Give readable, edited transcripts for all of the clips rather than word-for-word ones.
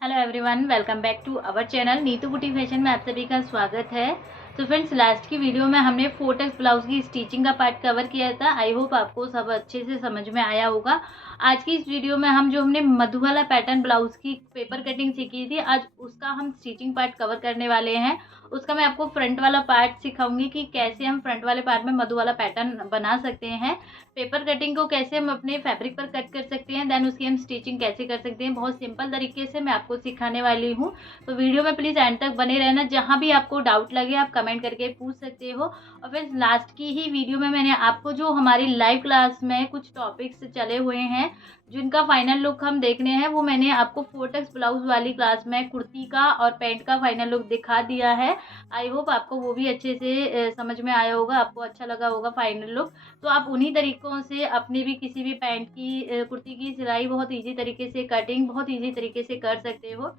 Hello everyone, welcome back to our channel Neetu boutique fashion में आप सभी का स्वागत है। तो फ्रेंड्स, लास्ट की वीडियो में हमने 4 ब्लाउज की स्टिचिंग का पार्ट कवर किया था। आई होप आपको सब अच्छे से समझ में आया होगा। आज की इस वीडियो में हमने मधु वाला पैटर्न ब्लाउज की पेपर कटिंग सीखी थी, आज उसका हम स्टिचिंग पार्ट कवर करने वाले हैं। उसका मैं आपको फ्रंट वाला पार्ट सिखाऊंगी कि कैसे हम फ्रंट वाले पार्ट में मधु वाला पैटर्न बना सकते हैं, पेपर कटिंग को कैसे हम अपने फैब्रिक पर कट कर सकते हैं, देन उसकी हम स्टिचिंग कैसे कर सकते हैं। बहुत सिंपल तरीके से मैं आपको सिखाने वाली हूँ, तो वीडियो में प्लीज़ एंड तक बने रहना। जहाँ भी आपको डाउट लगे आप कमेंट करके पूछ सकते हो। और फिर लास्ट की ही वीडियो में मैंने आपको जो हमारी लाइव क्लास में कुछ टॉपिक्स चले हुए हैं जिनका फाइनल लुक हम देखने हैं, वो मैंने आपको 4 ब्लाउज वाली क्लास में कुर्ती का और पैंट का फाइनल लुक दिखा दिया है। आई होप आपको वो भी अच्छे से समझ में आया होगा, आपको अच्छा लगा होगा फाइनल लुक। तो आप उन्हीं तरीकों से अपनी भी किसी भी पैंट की कुर्ती की सिलाई बहुत इजी तरीके से, कटिंग बहुत इजी तरीके से कर सकते हो।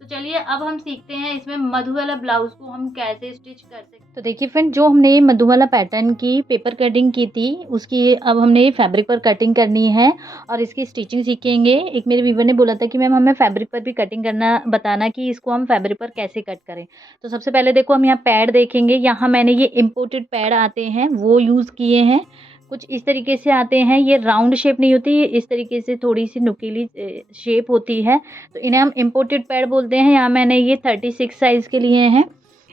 तो चलिए अब हम सीखते हैं इसमें मधु वाला ब्लाउज को हम कैसे स्टिच कर सकते हैं। तो देखिए फ्रेंड, जो हमने ये मधु वाला पैटर्न की पेपर कटिंग की थी, उसकी अब हमने फैब्रिक पर कटिंग करनी है और इसकी स्टिचिंग सीखेंगे। एक मेरे व्यूवर ने बोला था कि मैम हमें फैब्रिक पर भी कटिंग करना बताना कि इसको हम फैब्रिक पर कैसे कट करें। तो सबसे पहले देखो, हम यहाँ पैड देखेंगे। यहाँ मैंने ये इम्पोर्टेड पैड आते हैं वो यूज़ किए हैं। कुछ इस तरीके से आते हैं, ये राउंड शेप नहीं होती, इस तरीके से थोड़ी सी नुकीली शेप होती है, तो इन्हें हम इम्पोर्टेड पैड बोलते हैं। यहाँ मैंने ये 36 साइज़ के लिए हैं।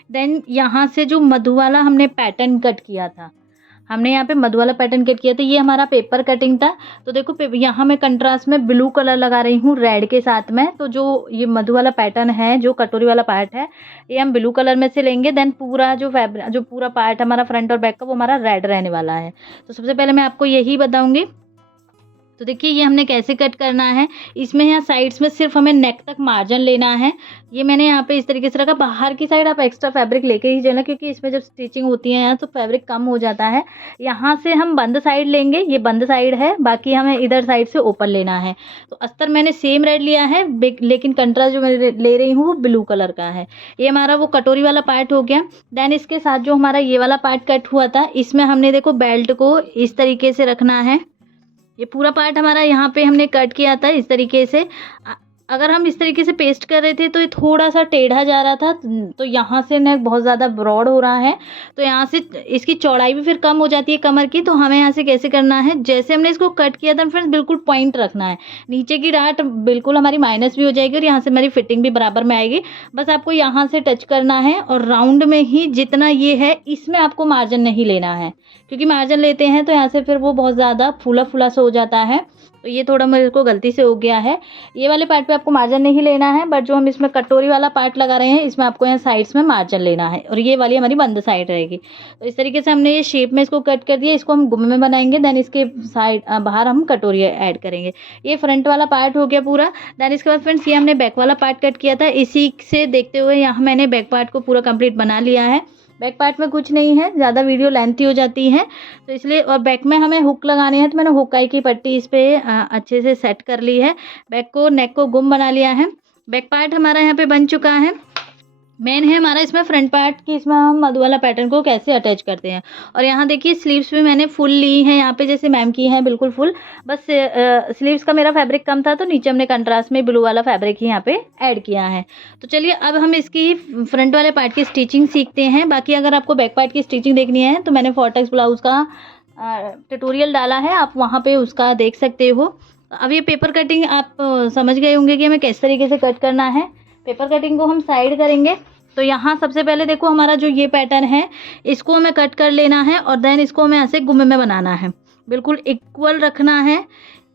देन यहाँ से जो मधु वाला हमने पैटर्न कट किया था, हमने यहाँ पे मधु वाला पैटर्न कट किया था, ये हमारा पेपर कटिंग था। तो देखो यहाँ मैं कंट्रास्ट में ब्लू कलर लगा रही हूँ रेड के साथ में। तो जो ये मधु वाला पैटर्न है, जो कटोरी वाला पार्ट है, ये हम ब्लू कलर में से लेंगे। देन पूरा जो पूरा पार्ट हमारा फ्रंट और बैक का, वो हमारा रेड रहने वाला है। तो सबसे पहले मैं आपको यही बताऊंगी। तो देखिए ये हमने कैसे कट करना है। इसमें यहाँ साइड्स में सिर्फ हमें नेक तक मार्जिन लेना है। ये मैंने यहाँ पे इस तरीके से रखा। बाहर की साइड आप एक्स्ट्रा फैब्रिक लेके ही चलना, क्योंकि इसमें जब स्टिचिंग होती है यहाँ तो फैब्रिक कम हो जाता है। यहाँ से हम बंद साइड लेंगे, ये बंद साइड है, बाकी हमें इधर साइड से ओपन लेना है। तो अस्तर मैंने सेम रेड लिया है, लेकिन कंट्रास्ट जो मैं ले रही हूँ वो ब्लू कलर का है। ये हमारा वो कटोरी वाला पार्ट हो गया। देन इसके साथ जो हमारा ये वाला पार्ट कट हुआ था, इसमें हमने देखो बेल्ट को इस तरीके से रखना है। ये पूरा पार्ट हमारा यहाँ पे हमने कट किया था इस तरीके से। अगर हम इस तरीके से पेस्ट कर रहे थे तो ये थोड़ा सा टेढ़ा जा रहा था, तो यहाँ से नेक बहुत ज़्यादा ब्रॉड हो रहा है, तो यहाँ से इसकी चौड़ाई भी फिर कम हो जाती है कमर की। तो हमें यहाँ से कैसे करना है, जैसे हमने इसको कट किया था फ्रेंड्स, बिल्कुल पॉइंट रखना है। नीचे की डाट बिल्कुल हमारी माइनस भी हो जाएगी और यहाँ से हमारी फिटिंग भी बराबर में आएगी। बस आपको यहाँ से टच करना है और राउंड में ही जितना ये है, इसमें आपको मार्जिन नहीं लेना है, क्योंकि मार्जिन लेते हैं तो यहाँ से फिर वो बहुत ज़्यादा फूला फूला सा हो जाता है। तो ये थोड़ा मेरे को गलती से हो गया है। ये वाले पार्ट पे आपको मार्जिन नहीं लेना है, बट जो हम इसमें कटोरी वाला पार्ट लगा रहे हैं, इसमें आपको यहाँ साइड्स में मार्जिन लेना है और ये वाली हमारी बंद साइड रहेगी। तो इस तरीके से हमने ये शेप में इसको कट कर दिया। इसको हम गुम्मे में बनाएंगे, देन इसके साइड बाहर हम कटोरी ऐड करेंगे। ये फ्रंट वाला पार्ट हो गया पूरा। देन इसके बाद फ्रेंड्स, ये हमने बैक वाला पार्ट कट किया था, इसी से देखते हुए यहाँ मैंने बैक पार्ट को पूरा कंप्लीट बना लिया है। बैक पार्ट में कुछ नहीं है, ज़्यादा वीडियो लेंथी हो जाती है तो इसलिए। और बैक में हमें हुक लगाने हैं, तो मैंने हुकाई की पट्टी इस पे अच्छे से सेट कर ली है। बैक को, नेक को गुम बना लिया है। बैक पार्ट हमारा यहाँ पे बन चुका है। मेन है हमारा इसमें फ्रंट पार्ट की, इसमें हम मधु वाला पैटर्न को कैसे अटैच करते हैं। और यहाँ देखिए स्लीव्स भी मैंने फुल ली है, यहाँ पे जैसे मैम की है बिल्कुल फुल। बस स्लीव्स का मेरा फैब्रिक कम था, तो नीचे हमने कंट्रास्ट में ब्लू वाला फैब्रिक ही यहाँ पे ऐड किया है। तो चलिए अब हम इसकी फ्रंट वाले पार्ट की स्टिचिंग सीखते हैं। बाकी अगर आपको बैक पार्ट की स्टिचिंग देखनी है तो मैंने 4 ब्लाउज का ट्यूटोरियल डाला है, आप वहाँ पे उसका देख सकते हो। अब ये पेपर कटिंग आप समझ गए होंगे कि हमें किस तरीके से कट करना है। पेपर कटिंग को हम साइड करेंगे। तो यहाँ सबसे पहले देखो, हमारा जो ये पैटर्न है, इसको हमें कट कर लेना है और देन इसको हमें ऐसे गुम्मे में बनाना है, बिल्कुल इक्वल रखना है।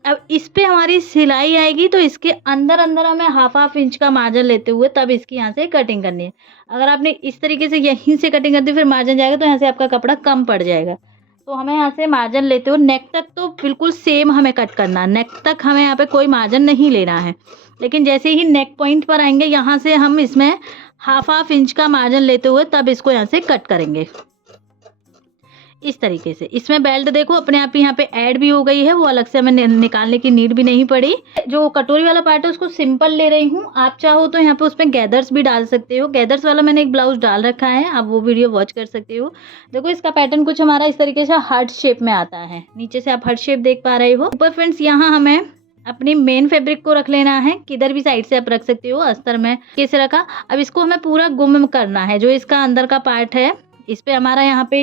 अब इस पे हमारी सिलाई आएगी, तो इसके अंदर अंदर हमें हाफ इंच का मार्जिन लेते हुए तब इसकी यहाँ से कटिंग करनी है। अगर आपने इस तरीके से यहीं से कटिंग कर दी फिर मार्जिन जाएगा, तो यहाँ से आपका कपड़ा कम पड़ जाएगा। तो हमें यहाँ से मार्जिन लेते हुए नेक तक तो बिल्कुल सेम हमें कट करना है। नेक तक हमें यहाँ पे कोई मार्जिन नहीं लेना है, लेकिन जैसे ही नेक पॉइंट पर आएंगे, यहाँ से हम इसमें हाफ इंच का मार्जिन लेते हुए तब इसको यहाँ से कट करेंगे इस तरीके से। इसमें बेल्ट देखो अपने आप ही यहाँ पे ऐड भी हो गई है, वो अलग से हमें निकालने की नीड भी नहीं पड़ी। जो कटोरी वाला पार्ट है उसको सिंपल ले रही हूँ। आप चाहो तो यहाँ पे उसमें गैदर्स भी डाल सकते हो। गैदर्स वाला मैंने एक ब्लाउज डाल रखा है, आप वो वीडियो वॉच कर सकते हो। देखो इसका पैटर्न कुछ हमारा इस तरीके से हार्ट शेप में आता है। नीचे से आप हार्ट शेप देख पा रहे हो। ऊपर फ्रेंड्स यहाँ हमें अपनी मेन फैब्रिक को रख लेना है, किधर भी साइड से आप रख सकते हो, अस्तर में कैसे रखा। अब इसको हमें पूरा गुम करना है, जो इसका अंदर का पार्ट है इस पे हमारा यहाँ पे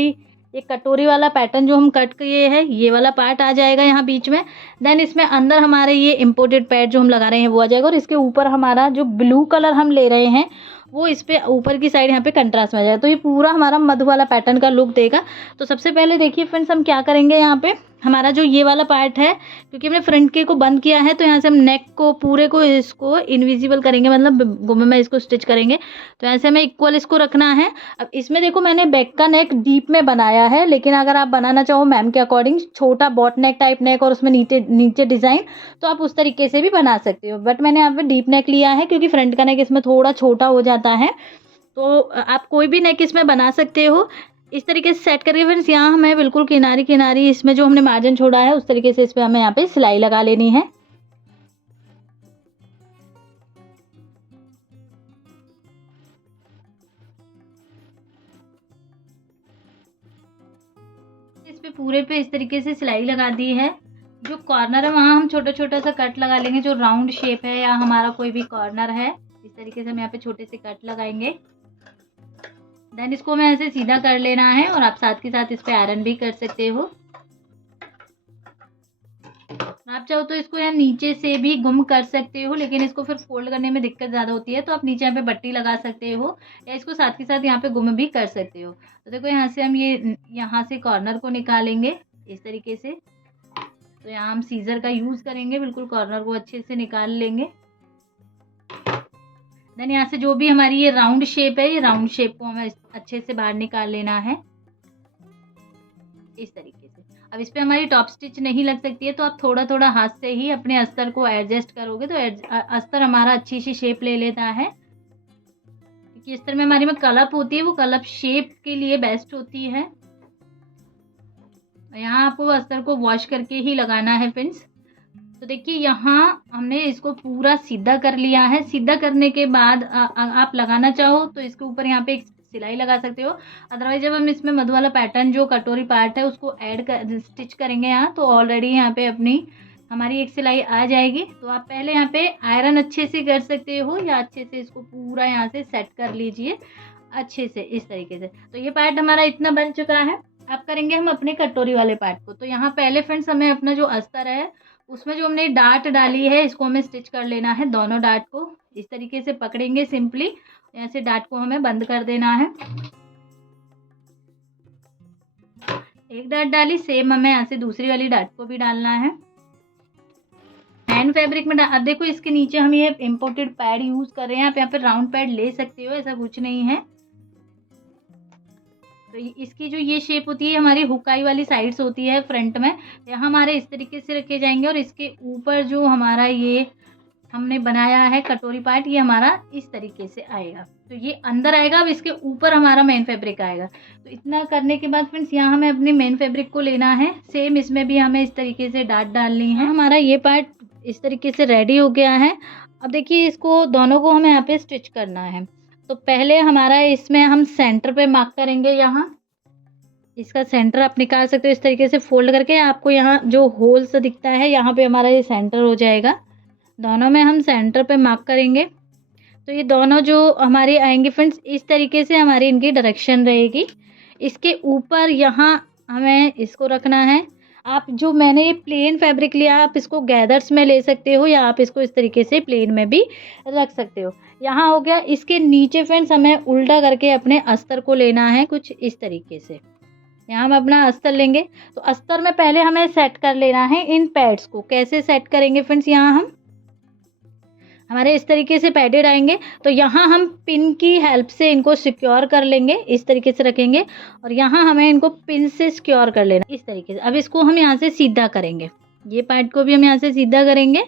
ये कटोरी वाला पैटर्न जो हम कट किए हैं ये वाला पार्ट आ जाएगा यहाँ बीच में। देन इसमें अंदर हमारे ये इम्पोर्टेड पैड जो हम लगा रहे हैं वो आ जाएगा, और इसके ऊपर हमारा जो ब्लू कलर हम ले रहे हैं वो इस पे ऊपर की साइड यहाँ पे कंट्रास्ट में आ जाएगा, तो ये पूरा हमारा मधु वाला पैटर्न का लुक देगा। तो सबसे पहले देखिए फ्रेंड्स हम क्या करेंगे, यहाँ पे हमारा जो ये वाला पार्ट है क्योंकि हमने फ्रंट के को बंद किया है तो यहाँ से हम नेक को पूरे को इसको इनविजिबल करेंगे, मतलब गुम्मे में इसको स्टिच करेंगे। तो यहाँ से हमें इक्वल इसको रखना है। अब इसमें देखो मैंने बैक का नेक डीप में बनाया है, लेकिन अगर आप बनाना चाहो मैम के अकॉर्डिंग छोटा बॉट नेक टाइप नेक और उसमें नीचे नीचे डिज़ाइन, तो आप उस तरीके से भी बना सकते हो। बट मैंने यहाँ पे डीप नेक लिया है क्योंकि फ्रंट का नेक इसमें थोड़ा छोटा हो जाता है, तो आप कोई भी नेक इसमें बना सकते हो। इस तरीके से सेट करके फ्रेंड्स यहाँ हमें बिल्कुल किनारी किनारी इसमें जो हमने मार्जिन छोड़ा है उस तरीके से इस पर हमें यहाँ पे सिलाई लगा लेनी है। इस पे पूरे पे इस तरीके से सिलाई लगा दी है। जो कॉर्नर है वहाँ हम छोटा छोटा सा कट लगा लेंगे, जो राउंड शेप है या हमारा कोई भी कॉर्नर है इस तरीके से हम यहाँ पे छोटे से कट लगाएंगे। देन इसको हमें ऐसे सीधा कर लेना है, और आप साथ के साथ इस पे आयरन भी कर सकते हो। आप चाहो तो इसको यहाँ नीचे से भी गुम कर सकते हो, लेकिन इसको फिर फोल्ड करने में दिक्कत ज़्यादा होती है, तो आप नीचे यहाँ पे बट्टी लगा सकते हो या इसको साथ के साथ यहाँ पे गुम भी कर सकते हो। तो देखो यहाँ से हम ये यहाँ से कॉर्नर को निकालेंगे इस तरीके से। तो यहाँ हम सीजर का यूज़ करेंगे, बिल्कुल कॉर्नर को अच्छे से निकाल लेंगे। देन यहाँ से जो भी हमारी ये राउंड शेप है, ये राउंड शेप को हमें अच्छे से बाहर निकाल लेना है इस तरीके से। अब इस पे हमारी टॉप स्टिच नहीं लग सकती है, तो आप थोड़ा थोड़ा हाथ से ही अपने अस्तर को एडजस्ट करोगे तो अस्तर हमारा अच्छी सी शेप ले लेता है। क्योंकि अस्तर में हमारी में कलप होती है, वो कलप शेप के लिए बेस्ट होती है। यहाँ आपको अस्तर को वॉश करके ही लगाना है फ्रेंड्स। तो देखिए यहाँ हमने इसको पूरा सीधा कर लिया है। सीधा करने के बाद आप लगाना चाहो तो इसके ऊपर यहाँ पे एक सिलाई लगा सकते हो। अदरवाइज जब हम इसमें मधु वाला पैटर्न जो कटोरी पार्ट है उसको ऐड कर स्टिच करेंगे यहाँ, तो ऑलरेडी यहाँ पे अपनी हमारी एक सिलाई आ जाएगी। तो आप पहले यहाँ पे आयरन अच्छे से कर सकते हो या अच्छे से इसको पूरा यहाँ से सेट कर लीजिए अच्छे से इस तरीके से। तो ये पार्ट हमारा इतना बन चुका है। अब करेंगे हम अपने कटोरी वाले पार्ट को। तो यहाँ पहले फ्रेंड्स हमें अपना जो अस्तर है उसमें जो हमने डार्ट डाली है इसको हमें स्टिच कर लेना है। दोनों डार्ट को इस तरीके से पकड़ेंगे सिंपली, ऐसे डार्ट को हमें बंद कर देना है। एक डार्ट डाली, सेम हमें यहाँ से दूसरी वाली डार्ट को भी डालना है। हैंड फैब्रिक में अब देखो इसके नीचे हम ये इम्पोर्टेड पैड यूज कर रहे हैं, आप यहाँ पे राउंड पैड ले सकते हो, ऐसा कुछ नहीं है। तो इसकी जो ये शेप होती है हमारी हुकाई वाली साइड्स होती है फ्रंट में, यहाँ हमारे इस तरीके से रखे जाएंगे। और इसके ऊपर जो हमारा ये हमने बनाया है कटोरी पार्ट, ये हमारा इस तरीके से आएगा, तो ये अंदर आएगा। अब इसके ऊपर हमारा मेन फैब्रिक आएगा। तो इतना करने के बाद फ्रेंड्स यहाँ हमें अपने मेन फैब्रिक को लेना है। सेम इसमें भी हमें इस तरीके से डाट डालनी है। हमारा ये पार्ट इस तरीके से रेडी हो गया है। अब देखिए इसको दोनों को हमें यहाँ पे स्टिच करना है। तो पहले हमारा इसमें हम सेंटर पे मार्क करेंगे। यहाँ इसका सेंटर आप निकाल सकते हो इस तरीके से फोल्ड करके। आपको यहाँ जो होल सा दिखता है यहाँ पे हमारा ये सेंटर हो जाएगा। दोनों में हम सेंटर पे मार्क करेंगे। तो ये दोनों जो हमारी आएंगी फ्रेंड्स इस तरीके से हमारी इनकी डायरेक्शन रहेगी। इसके ऊपर यहाँ हमें इसको रखना है। आप जो मैंने ये प्लेन फैब्रिक लिया आप इसको गैदर्स में ले सकते हो या आप इसको इस तरीके से प्लेन में भी रख सकते हो। यहाँ हो गया। इसके नीचे फ्रेंड्स हमें उल्टा करके अपने अस्तर को लेना है कुछ इस तरीके से। यहाँ हम अपना अस्तर लेंगे। तो अस्तर में पहले हमें सेट कर लेना है इन पैड्स को। कैसे सेट करेंगे फ्रेंड्स, यहाँ हम हमारे इस तरीके से पैडेड आएंगे। तो यहाँ हम पिन की हेल्प से इनको सिक्योर कर लेंगे, इस तरीके से रखेंगे और यहाँ हमें इनको पिन से सिक्योर कर लेना इस तरीके से। अब इसको हम यहाँ से सीधा करेंगे। ये पार्ट को भी हम यहाँ से सीधा करेंगे,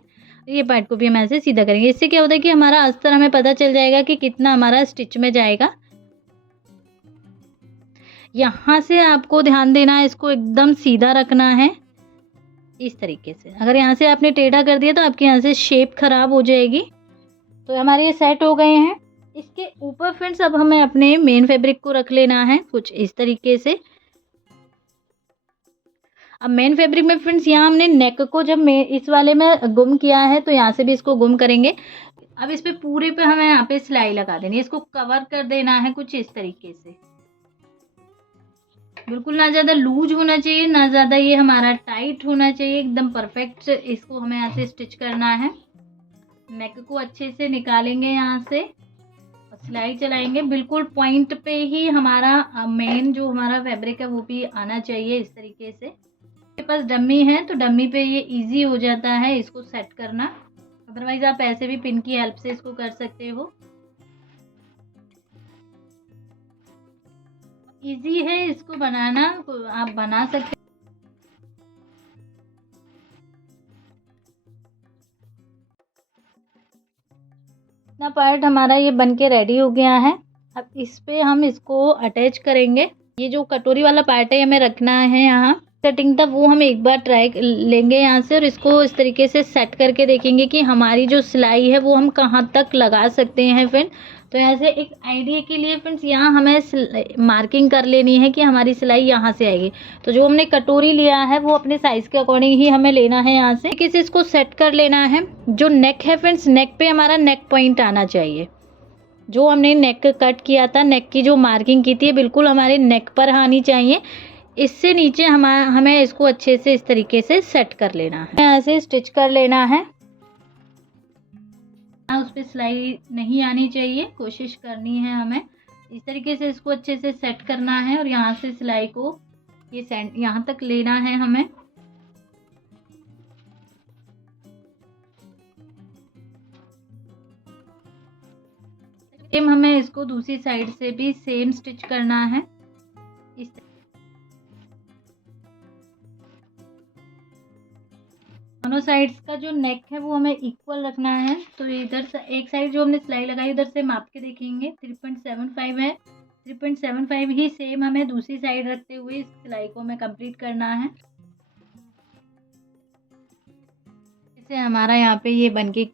ये पार्ट को भी हम यहाँ से सीधा करेंगे। इससे क्या होता है कि हमारा अस्तर हमें पता चल जाएगा कि कितना हमारा स्टिच में जाएगा। यहाँ से आपको ध्यान देना है, इसको एकदम सीधा रखना है इस तरीके से। अगर यहाँ से आपने टेढ़ा कर दिया तो आपके यहाँ से शेप खराब हो जाएगी। तो हमारे ये सेट हो गए हैं। इसके ऊपर फ्रेंड्स अब हमें अपने मेन फैब्रिक को रख लेना है कुछ इस तरीके से। अब मेन फैब्रिक में फ्रेंड्स यहाँ हमने नेक को जब मैं इस वाले में गुम किया है तो यहाँ से भी इसको गुम करेंगे। अब इस पे पूरे पे हमें यहाँ पे सिलाई लगा देनी है, इसको कवर कर देना है कुछ इस तरीके से। बिल्कुल ना ज़्यादा लूज होना चाहिए ना ज़्यादा ये हमारा टाइट होना चाहिए, एकदम परफेक्ट इसको हमें यहाँ से स्टिच करना है। नेक को अच्छे से निकालेंगे यहाँ से, सिलाई चलाएंगे, बिल्कुल पॉइंट पे ही हमारा मेन जो हमारा फैब्रिक है वो भी आना चाहिए इस तरीके से। आपके पास डमी है तो डमी पे ये इजी हो जाता है इसको सेट करना, अदरवाइज आप ऐसे भी पिन की हेल्प से इसको कर सकते हो। इजी है इसको बनाना, आप बना सकते। इतना पार्ट हमारा ये बन के रेडी हो गया है। अब इस पे हम इसको अटैच करेंगे। ये जो कटोरी वाला पार्ट है हमें रखना है यहाँ, कटिंग था वो हम एक बार ट्राई लेंगे यहाँ से और इसको इस तरीके से सेट करके देखेंगे कि हमारी जो सिलाई है वो हम कहाँ तक लगा सकते हैं फ्रेंड। तो यहाँ से एक आइडिया के लिए फ्रेंड्स यहाँ हमें मार्किंग कर लेनी है कि हमारी सिलाई यहाँ से आएगी। तो जो हमने कटोरी लिया है वो अपने साइज़ के अकॉर्डिंग ही हमें लेना है यहाँ से, किसी इसको सेट कर लेना है। जो नेक है फ्रेंड्स, नेक पे हमारा नेक पॉइंट आना चाहिए। जो हमने नेक कट किया था, नेक की जो मार्किंग की थी बिल्कुल हमारे नेक पर आनी चाहिए। इससे नीचे हमें इसको अच्छे से इस तरीके से सेट कर लेना है, यहाँ से स्टिच कर लेना है। उस पर सिलाई नहीं आनी चाहिए, कोशिश करनी है हमें इस तरीके से इसको अच्छे से सेट करना है और यहाँ से सिलाई को ये यहाँ तक लेना है हमें। सेम हमें इसको दूसरी साइड से भी सेम स्टिच करना है। इस दोनों साइड्स का जो नेक है वो हमें इक्वल रखना है। तो इधर से एक साइड जो हमने सिलाई लगाई उधर से माप के देखेंगे 3.75 है, 3.75 ही सेम हमें दूसरी साइड रखते हुए इस सिलाई को हमें कंप्लीट करना है। इससे हमारा यहाँ पे ये बनके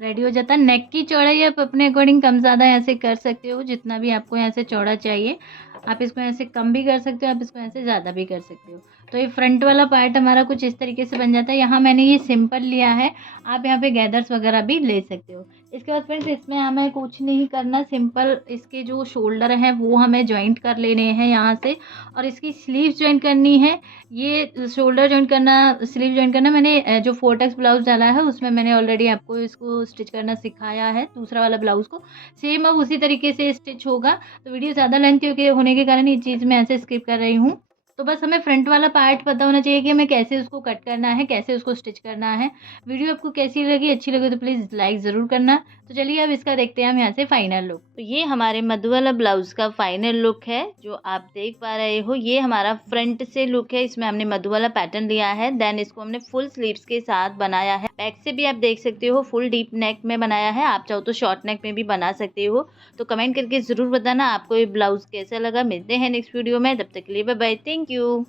रेडी हो जाता है। नेक की चौड़ाई आप अपने अकॉर्डिंग कम ज़्यादा ऐसे कर सकते हो, जितना भी आपको यहाँ से चौड़ा चाहिए। आप इसको ऐसे कम भी कर सकते हो, आप इसको ऐसे ज़्यादा भी कर सकते हो। तो ये फ्रंट वाला पार्ट हमारा कुछ इस तरीके से बन जाता है। यहाँ मैंने ये सिंपल लिया है, आप यहाँ पे गैदर्स वगैरह भी ले सकते हो। इसके बाद फ्रेंड्स इसमें हमें कुछ नहीं करना, सिंपल इसके जो शोल्डर हैं वो हमें जॉइंट कर लेने हैं यहाँ से, और इसकी स्लीव जॉइंट करनी है। ये शोल्डर जॉइंट करना, स्लीव जॉइंट करना मैंने जो 4x ब्लाउज डाला है उसमें मैंने ऑलरेडी आपको इसको स्टिच करना सिखाया है। दूसरा वाला ब्लाउज़ को सेम अब उसी तरीके से स्टिच होगा। तो वीडियो ज़्यादा लेंथी होने के कारण ये चीज़ मैं ऐसे स्किप कर रही हूँ। तो बस हमें फ्रंट वाला पार्ट पता होना चाहिए कि हमें कैसे उसको कट करना है, कैसे उसको स्टिच करना है। वीडियो आपको कैसी लगी, अच्छी लगी तो प्लीज़ लाइक ज़रूर करना। तो चलिए अब इसका देखते हैं हम यहाँ से फाइनल लुक। तो ये हमारे मधु वाला ब्लाउज़ का फाइनल लुक है जो आप देख पा रहे हो। ये हमारा फ्रंट से लुक है, इसमें हमने मधु वाला पैटर्न लिया है, देन इसको हमने फुल स्लीव्स के साथ बनाया है। बैक से भी आप देख सकते हो फुल डीप नेक में बनाया है, आप चाहो तो शॉर्ट नेक में भी बना सकते हो। तो कमेंट करके ज़रूर बताना आपको ये ब्लाउज़ कैसा लगा। मिलते हैं नेक्स्ट वीडियो में, तब तक के लिए बाय बाय, थैंक यू।